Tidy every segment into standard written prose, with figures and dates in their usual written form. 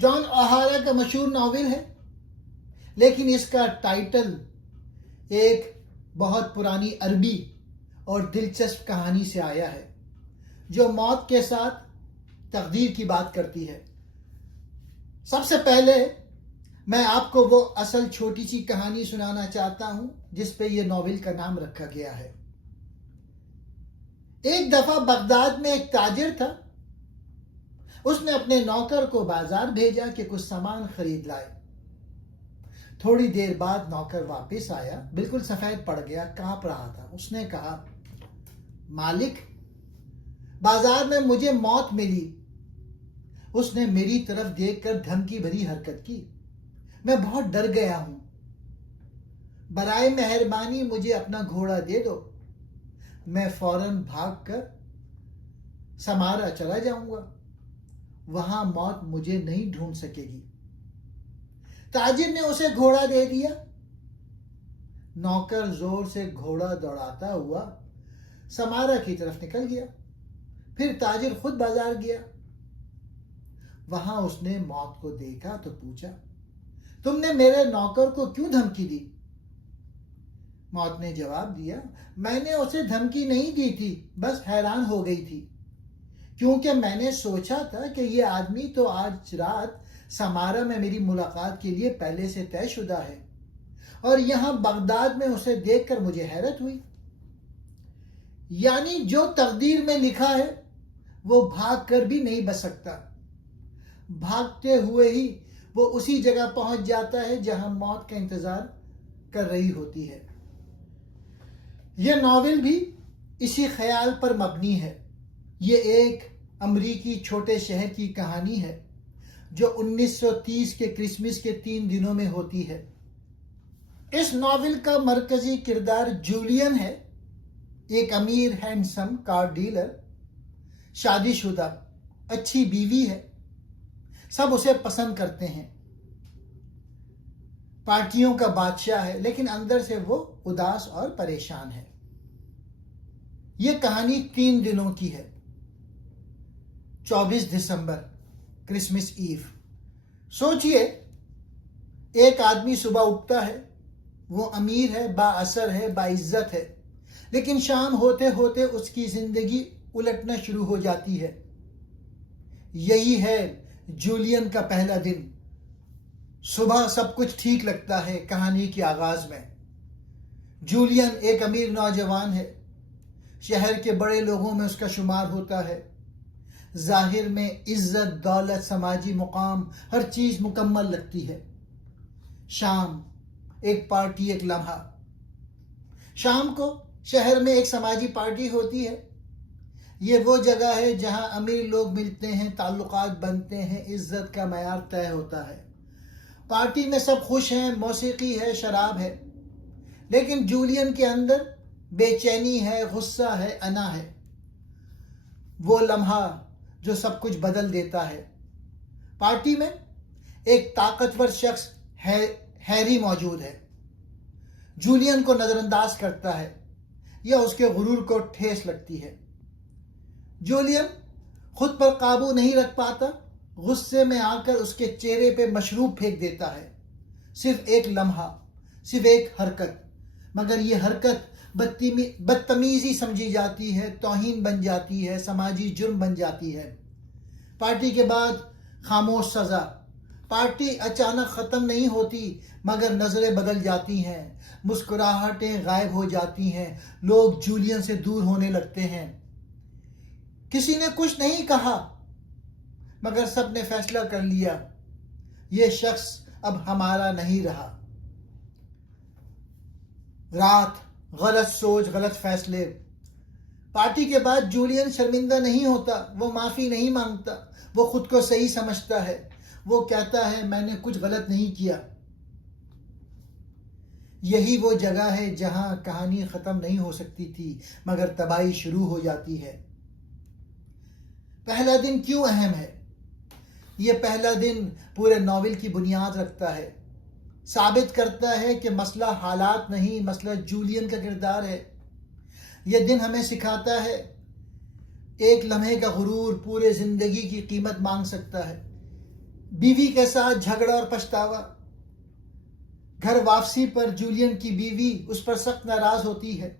جان O'Hara کا مشہور novel ہے، لیکن اس کا ٹائٹل ایک بہت پرانی عربی اور دلچسپ کہانی سے آیا ہے جو موت کے ساتھ تقدیر کی بات کرتی ہے۔ سب سے پہلے میں آپ کو وہ اصل چھوٹی سی کہانی سنانا چاہتا ہوں جس پہ یہ ناول کا نام رکھا گیا ہے۔ ایک دفعہ بغداد میں ایک تاجر تھا۔ اس نے اپنے نوکر کو بازار بھیجا کہ کچھ سامان خرید لائے۔ تھوڑی دیر بعد نوکر واپس آیا، بالکل سفید پڑ گیا، کانپ رہا تھا۔ اس نے کہا، مالک، بازار میں مجھے موت ملی۔ اس نے میری طرف دیکھ کر دھمکی بھری حرکت کی۔ میں بہت ڈر گیا ہوں، برائے مہربانی مجھے اپنا گھوڑا دے دو، میں فوراً بھاگ کر سمارا چلا جاؤں گا، وہاں موت مجھے نہیں ڈھونڈ سکے گی۔ تاجر نے اسے گھوڑا دے دیا۔ نوکر زور سے گھوڑا دوڑاتا ہوا سمارا کی طرف نکل گیا۔ پھر تاجر خود بازار گیا۔ وہاں اس نے موت کو دیکھا تو پوچھا، تم نے میرے نوکر کو کیوں دھمکی دی؟ موت نے جواب دیا، میں نے اسے دھمکی نہیں دی تھی، بس حیران ہو گئی تھی، کیونکہ میں نے سوچا تھا کہ یہ آدمی تو آج رات سمارا میں میری ملاقات کے لیے پہلے سے طے شدہ ہے، اور یہاں بغداد میں اسے دیکھ کر مجھے حیرت ہوئی۔ یعنی جو تقدیر میں لکھا ہے وہ بھاگ کر بھی نہیں بچ سکتا، بھاگتے ہوئے ہی وہ اسی جگہ پہنچ جاتا ہے جہاں موت کا انتظار کر رہی ہوتی ہے۔ یہ ناول بھی اسی خیال پر مبنی ہے۔ یہ ایک امریکی چھوٹے شہر کی کہانی ہے جو 1930 کے کرسمس کے 3 دنوں میں ہوتی ہے۔ اس ناول کا مرکزی کردار جولین ہے، ایک امیر ہینڈسم کار ڈیلر، شادی شدہ، اچھی بیوی ہے، سب اسے پسند کرتے ہیں، پارٹیوں کا بادشاہ ہے، لیکن اندر سے وہ اداس اور پریشان ہے۔ یہ کہانی 3 دنوں کی ہے۔ 24 دسمبر، کرسمس ایو۔ سوچئے، ایک آدمی صبح اٹھتا ہے، وہ امیر ہے، با اثر ہے، با عزت ہے، لیکن شام ہوتے ہوتے اس کی زندگی الٹنا شروع ہو جاتی ہے۔ یہی ہے جولین کا پہلا دن۔ صبح سب کچھ ٹھیک لگتا ہے۔ کہانی کے آغاز میں جولین ایک امیر نوجوان ہے، شہر کے بڑے لوگوں میں اس کا شمار ہوتا ہے، ظاہر میں عزت، دولت، سماجی مقام، ہر چیز مکمل لگتی ہے۔ شام، ایک پارٹی، ایک لمحہ۔ شام کو شہر میں ایک سماجی پارٹی ہوتی ہے۔ یہ وہ جگہ ہے جہاں امیر لوگ ملتے ہیں، تعلقات بنتے ہیں، عزت کا معیار طے ہوتا ہے۔ پارٹی میں سب خوش ہیں، موسیقی ہے، شراب ہے، لیکن جولین کے اندر بے چینی ہے، غصہ ہے، انا ہے۔ وہ لمحہ جو سب کچھ بدل دیتا ہے۔ پارٹی میں ایک طاقتور شخص ہیری موجود ہے، جولین کو نظر انداز کرتا ہے یا اس کے غرور کو ٹھیس لگتی ہے۔ جولین خود پر قابو نہیں رکھ پاتا، غصے میں آ کر اس کے چہرے پہ مشروب پھینک دیتا ہے۔ صرف ایک لمحہ، صرف ایک حرکت، مگر یہ حرکت بدتمیزی سمجھی جاتی ہے، توہین بن جاتی ہے، سماجی جرم بن جاتی ہے۔ پارٹی کے بعد خاموش سزا۔ پارٹی اچانک ختم نہیں ہوتی، مگر نظریں بدل جاتی ہیں، مسکراہٹیں غائب ہو جاتی ہیں، لوگ جولین سے دور ہونے لگتے ہیں۔ کسی نے کچھ نہیں کہا، مگر سب نے فیصلہ کر لیا، یہ شخص اب ہمارا نہیں رہا۔ رات، غلط سوچ، غلط فیصلے۔ پارٹی کے بعد جولین شرمندہ نہیں ہوتا، وہ معافی نہیں مانگتا، وہ خود کو صحیح سمجھتا ہے، وہ کہتا ہے میں نے کچھ غلط نہیں کیا۔ یہی وہ جگہ ہے جہاں کہانی ختم نہیں ہو سکتی تھی، مگر تباہی شروع ہو جاتی ہے۔ پہلا دن کیوں اہم ہے؟ یہ پہلا دن پورے ناول کی بنیاد رکھتا ہے، ثابت کرتا ہے کہ مسئلہ حالات نہیں، مسئلہ جولین کا کردار ہے۔ یہ دن ہمیں سکھاتا ہے ایک لمحے کا غرور پورے زندگی کی قیمت مانگ سکتا ہے۔ بیوی کے ساتھ جھگڑا اور پچھتاوا. گھر واپسی پر جولین کی بیوی اس پر سخت ناراض ہوتی ہے.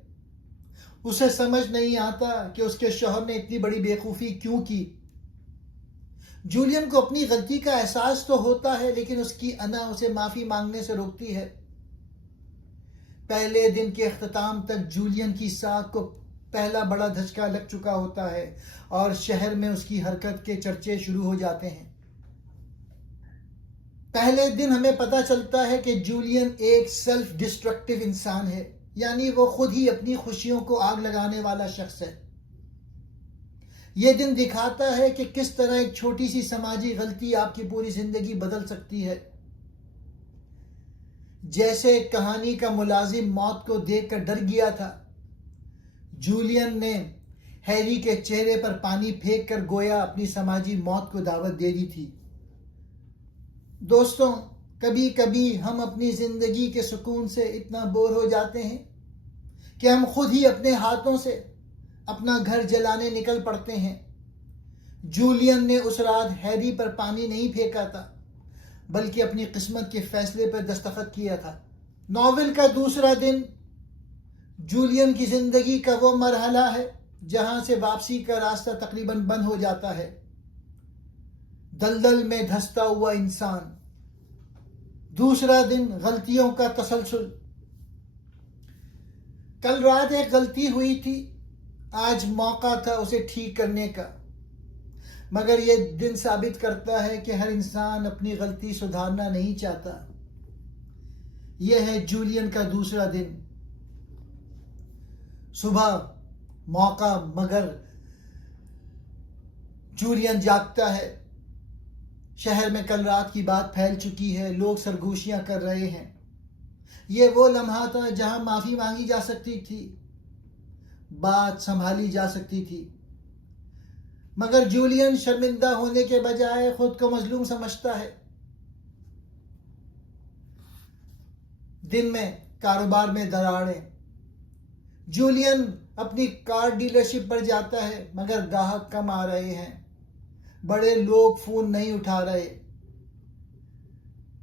اسے سمجھ نہیں آتا کہ اس کے شوہر نے اتنی بڑی بیوقوفی کیوں کی. جولین کو اپنی غلطی کا احساس تو ہوتا ہے لیکن اس کی انا اسے معافی مانگنے سے روکتی ہے. پہلے دن کے اختتام تک جولین کی ساکھ کو پہلا بڑا دھچکا لگ چکا ہوتا ہے اور شہر میں اس کی حرکت کے چرچے شروع ہو جاتے ہیں. پہلے دن ہمیں پتہ چلتا ہے کہ جولین ایک سیلف ڈسٹرکٹیو انسان ہے، یعنی وہ خود ہی اپنی خوشیوں کو آگ لگانے والا شخص ہے. یہ دن دکھاتا ہے کہ کس طرح ایک چھوٹی سی سماجی غلطی آپ کی پوری زندگی بدل سکتی ہے. جیسے کہانی کا ملازم موت کو دیکھ کر ڈر گیا تھا، جولین نے ہیری کے چہرے پر پانی پھینک کر گویا اپنی سماجی موت کو دعوت دے دی تھی. دوستوں، کبھی کبھی ہم اپنی زندگی کے سکون سے اتنا بور ہو جاتے ہیں کہ ہم خود ہی اپنے ہاتھوں سے اپنا گھر جلانے نکل پڑتے ہیں. جولین نے اس رات ہیری پر پانی نہیں پھینکا تھا بلکہ اپنی قسمت کے فیصلے پر دستخط کیا تھا. ناول کا دوسرا دن جولین کی زندگی کا وہ مرحلہ ہے جہاں سے واپسی کا راستہ تقریباً بند ہو جاتا ہے. دلدل میں دھستا ہوا انسان. دوسرا دن غلطیوں کا تسلسل. کل رات ایک غلطی ہوئی تھی، آج موقع تھا اسے ٹھیک کرنے کا. مگر یہ دن ثابت کرتا ہے کہ ہر انسان اپنی غلطی سدھارنا نہیں چاہتا. یہ ہے جولین کا دوسرا دن. صبح موقع، مگر جولین جاگتا ہے. شہر میں کل رات کی بات پھیل چکی ہے، لوگ سرگوشیاں کر رہے ہیں. یہ وہ لمحہ تھا جہاں معافی مانگی جا سکتی تھی، بات سنبھالی جا سکتی تھی. مگر جولین شرمندہ ہونے کے بجائے خود کو مظلوم سمجھتا ہے. دن میں کاروبار میں دراڑیں. جولین اپنی کار ڈیلرشپ پر جاتا ہے مگر گاہک کم آ رہے ہیں. بڑے لوگ فون نہیں اٹھا رہے.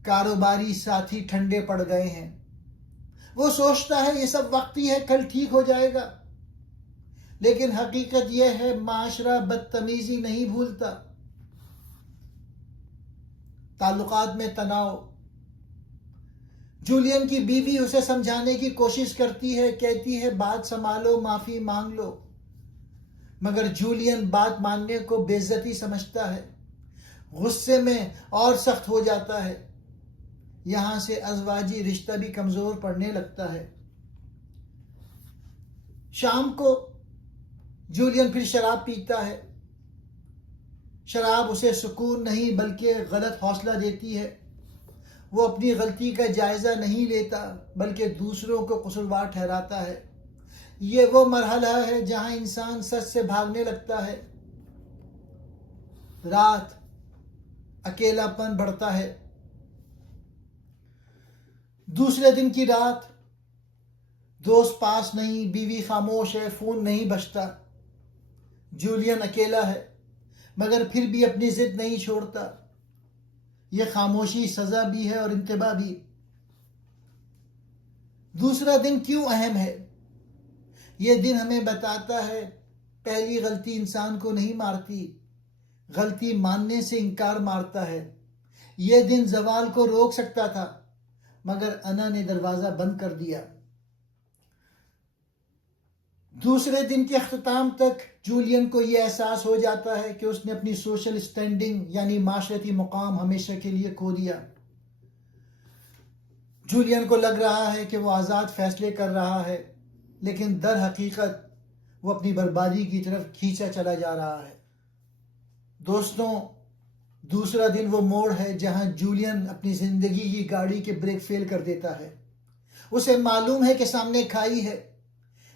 کاروباری ساتھی ٹھنڈے پڑ گئے ہیں. وہ سوچتا ہے یہ سب وقتی ہے، کل ٹھیک ہو جائے گا. لیکن حقیقت یہ ہے معاشرہ بدتمیزی نہیں بھولتا. تعلقات میں تناؤ. جولین کی بیوی اسے سمجھانے کی کوشش کرتی ہے، کہتی ہے بات سنبھالو، معافی مانگ لو. مگر جولین بات ماننے کو بے عزتی سمجھتا ہے. غصے میں اور سخت ہو جاتا ہے. یہاں سے ازواجی رشتہ بھی کمزور پڑنے لگتا ہے. شام کو جولین پھر شراب پیتا ہے. شراب اسے سکون نہیں بلکہ غلط حوصلہ دیتی ہے. وہ اپنی غلطی کا جائزہ نہیں لیتا بلکہ دوسروں کو قصوروار ٹھہراتا ہے. یہ وہ مرحلہ ہے جہاں انسان سچ سے بھاگنے لگتا ہے. رات، اکیلا پن بڑھتا ہے. دوسرے دن کی رات. دوست پاس نہیں، بیوی خاموش ہے، فون نہیں بجتا. جولین اکیلا ہے مگر پھر بھی اپنی ضد نہیں چھوڑتا. یہ خاموشی سزا بھی ہے اور انتباہ بھی. دوسرا دن کیوں اہم ہے؟ یہ دن ہمیں بتاتا ہے پہلی غلطی انسان کو نہیں مارتی، غلطی ماننے سے انکار مارتا ہے. یہ دن زوال کو روک سکتا تھا مگر انا نے دروازہ بند کر دیا. دوسرے دن کے اختتام تک جولین کو یہ احساس ہو جاتا ہے کہ اس نے اپنی سوشل سٹینڈنگ یعنی معاشرتی مقام ہمیشہ کے لیے کھو دیا. جولین کو لگ رہا ہے کہ وہ آزاد فیصلے کر رہا ہے لیکن در حقیقت وہ اپنی بربادی کی طرف کھینچا چلا جا رہا ہے. دوستوں، دوسرا دن وہ موڑ ہے جہاں جولین اپنی زندگی کی گاڑی کے بریک فیل کر دیتا ہے. اسے معلوم ہے کہ سامنے کھائی ہے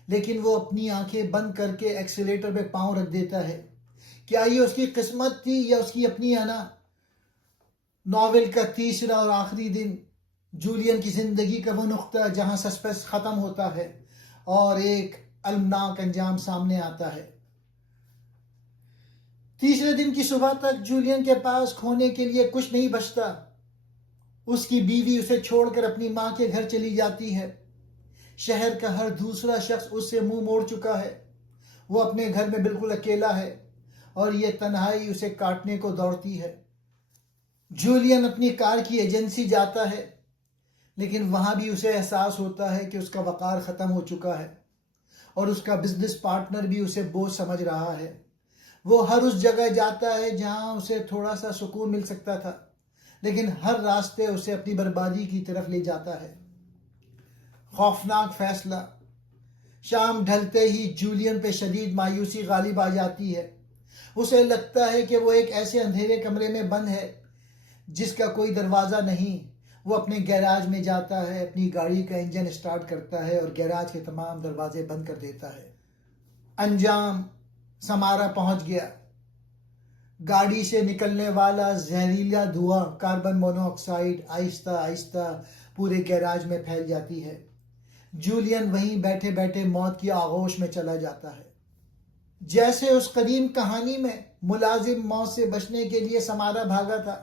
لیکن وہ اپنی آنکھیں بند کر کے ایکسیلیٹر پہ پاؤں رکھ دیتا ہے. کیا یہ اس کی قسمت تھی یا اس کی اپنی انا؟ ناول کا تیسرا اور آخری دن جولین کی زندگی کا وہ نقطہ جہاں سسپنس ختم ہوتا ہے اور ایک المناک انجام سامنے آتا ہے. تیسرے دن کی صبح تک جولین کے پاس کھونے کے لیے کچھ نہیں بچتا۔ اس کی بیوی اسے چھوڑ کر اپنی ماں کے گھر چلی جاتی ہے۔ شہر کا ہر دوسرا شخص اس سے منہ موڑ چکا ہے۔ وہ اپنے گھر میں بالکل اکیلا ہے اور یہ تنہائی اسے کاٹنے کو دوڑتی ہے۔ جولین اپنی کار کی ایجنسی جاتا ہے، لیکن وہاں بھی اسے احساس ہوتا ہے کہ اس کا وقار ختم ہو چکا ہے اور اس کا بزنس پارٹنر بھی اسے بوجھ سمجھ رہا ہے۔ وہ ہر اس جگہ جاتا ہے جہاں اسے تھوڑا سا سکون مل سکتا تھا، لیکن ہر راستے اسے اپنی بربادی کی طرف لے جاتا ہے۔ خوفناک فیصلہ۔ شام ڈھلتے ہی جولین پہ شدید مایوسی غالب آ جاتی ہے۔ اسے لگتا ہے کہ وہ ایک ایسے اندھیرے کمرے میں بند ہے جس کا کوئی دروازہ نہیں۔ وہ اپنے گیراج میں جاتا ہے، اپنی گاڑی کا انجن اسٹارٹ کرتا ہے اور گیراج کے تمام دروازے بند کر دیتا ہے۔ انجام، سمارا پہنچ گیا۔ گاڑی سے نکلنے والا زہریلا دھواں، کاربن مونو آکسائڈ، آہستہ آہستہ پورے گیراج میں پھیل جاتی ہے۔ جولین وہیں بیٹھے بیٹھے موت کی آغوش میں چلا جاتا ہے۔ جیسے اس قدیم کہانی میں ملازم موت سے بچنے کے لیے سمارا بھاگا تھا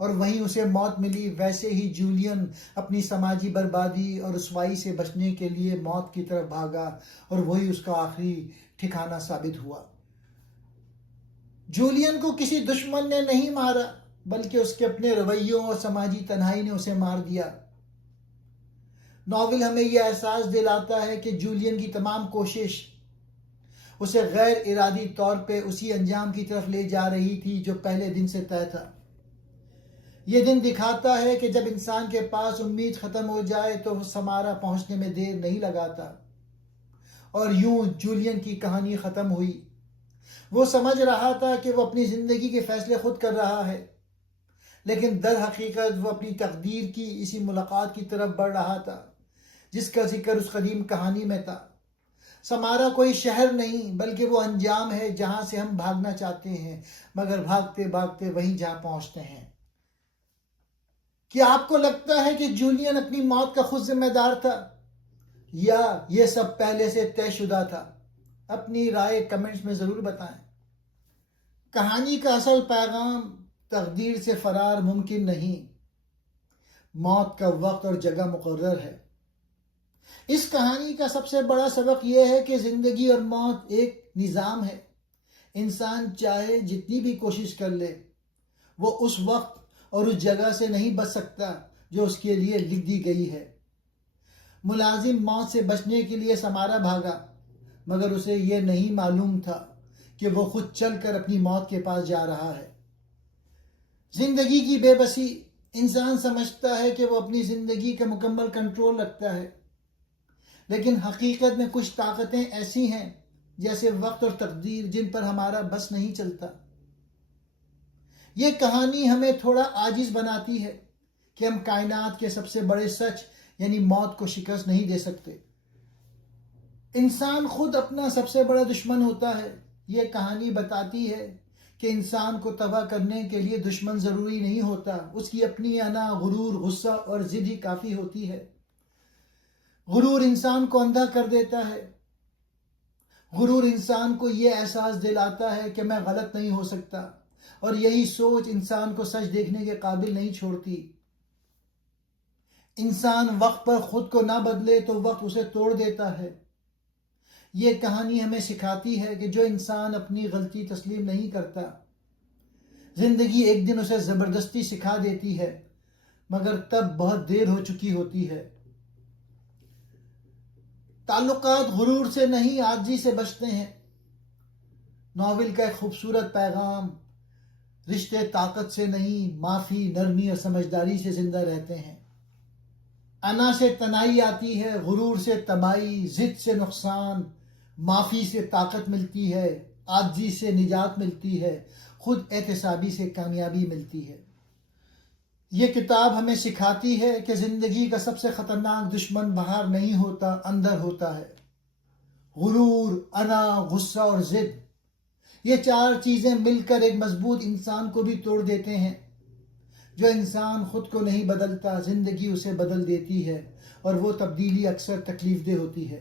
اور وہیں اسے موت ملی، ویسے ہی جولین اپنی سماجی بربادی اور رسوائی سے بچنے کے لیے موت کی طرف بھاگا اور وہی اس کا آخری ٹھکانہ ثابت ہوا۔ جولین کو کسی دشمن نے نہیں مارا، بلکہ اس کے اپنے رویوں اور سماجی تنہائی نے اسے مار دیا۔ ناول ہمیں یہ احساس دلاتا ہے کہ جولین کی تمام کوشش اسے غیر ارادی طور پہ اسی انجام کی طرف لے جا رہی تھی جو پہلے دن سے طے تھا۔ یہ دن دکھاتا ہے کہ جب انسان کے پاس امید ختم ہو جائے تو سمارا پہنچنے میں دیر نہیں لگاتا، اور یوں جولین کی کہانی ختم ہوئی۔ وہ سمجھ رہا تھا کہ وہ اپنی زندگی کے فیصلے خود کر رہا ہے، لیکن در حقیقت وہ اپنی تقدیر کی اسی ملاقات کی طرف بڑھ رہا تھا جس کا ذکر اس قدیم کہانی میں تھا۔ سمارا کوئی شہر نہیں، بلکہ وہ انجام ہے جہاں سے ہم بھاگنا چاہتے ہیں، مگر بھاگتے بھاگتے وہیں جہاں پہنچتے ہیں۔ کیا آپ کو لگتا ہے کہ جولین اپنی موت کا خود ذمہ دار تھا، یا یہ سب پہلے سے طے شدہ تھا؟ اپنی رائے کمنٹس میں ضرور بتائیں۔ کہانی کا اصل پیغام: تقدیر سے فرار ممکن نہیں، موت کا وقت اور جگہ مقرر ہے۔ اس کہانی کا سب سے بڑا سبق یہ ہے کہ زندگی اور موت ایک نظام ہے۔ انسان چاہے جتنی بھی کوشش کر لے، وہ اس وقت اور اس جگہ سے نہیں بچ سکتا جو اس کے لیے لکھ دی گئی ہے۔ ملازم موت سے بچنے کے لیے سمارا بھاگا، مگر اسے یہ نہیں معلوم تھا کہ وہ خود چل کر اپنی موت کے پاس جا رہا ہے۔ زندگی کی بے بسی۔ انسان سمجھتا ہے کہ وہ اپنی زندگی کا مکمل کنٹرول رکھتا ہے، لیکن حقیقت میں کچھ طاقتیں ایسی ہیں جیسے وقت اور تقدیر جن پر ہمارا بس نہیں چلتا۔ یہ کہانی ہمیں تھوڑا عاجز بناتی ہے کہ ہم کائنات کے سب سے بڑے سچ یعنی موت کو شکست نہیں دے سکتے۔ انسان خود اپنا سب سے بڑا دشمن ہوتا ہے۔ یہ کہانی بتاتی ہے کہ انسان کو تباہ کرنے کے لیے دشمن ضروری نہیں ہوتا، اس کی اپنی انا، غرور، غصہ اور ضد ہی کافی ہوتی ہے۔ غرور انسان کو اندھا کر دیتا ہے۔ غرور انسان کو یہ احساس دلاتا ہے کہ میں غلط نہیں ہو سکتا، اور یہی سوچ انسان کو سچ دیکھنے کے قابل نہیں چھوڑتی۔ انسان وقت پر خود کو نہ بدلے تو وقت اسے توڑ دیتا ہے۔ یہ کہانی ہمیں سکھاتی ہے کہ جو انسان اپنی غلطی تسلیم نہیں کرتا، زندگی ایک دن اسے زبردستی سکھا دیتی ہے، مگر تب بہت دیر ہو چکی ہوتی ہے۔ تعلقات غرور سے نہیں، عاجزی سے بچتے ہیں۔ ناول کا ایک خوبصورت پیغام: رشتے طاقت سے نہیں، معافی، نرمی اور سمجھداری سے زندہ رہتے ہیں۔ انا سے تنہائی آتی ہے، غرور سے تباہی، ضد سے نقصان، معافی سے طاقت ملتی ہے، عاجزی سے نجات ملتی ہے، خود احتسابی سے کامیابی ملتی ہے۔ یہ کتاب ہمیں سکھاتی ہے کہ زندگی کا سب سے خطرناک دشمن باہر نہیں ہوتا، اندر ہوتا ہے۔ غرور، انا، غصہ اور ضد، یہ چار چیزیں مل کر ایک مضبوط انسان کو بھی توڑ دیتے ہیں۔ جو انسان خود کو نہیں بدلتا، زندگی اسے بدل دیتی ہے، اور وہ تبدیلی اکثر تکلیف دہ ہوتی ہے۔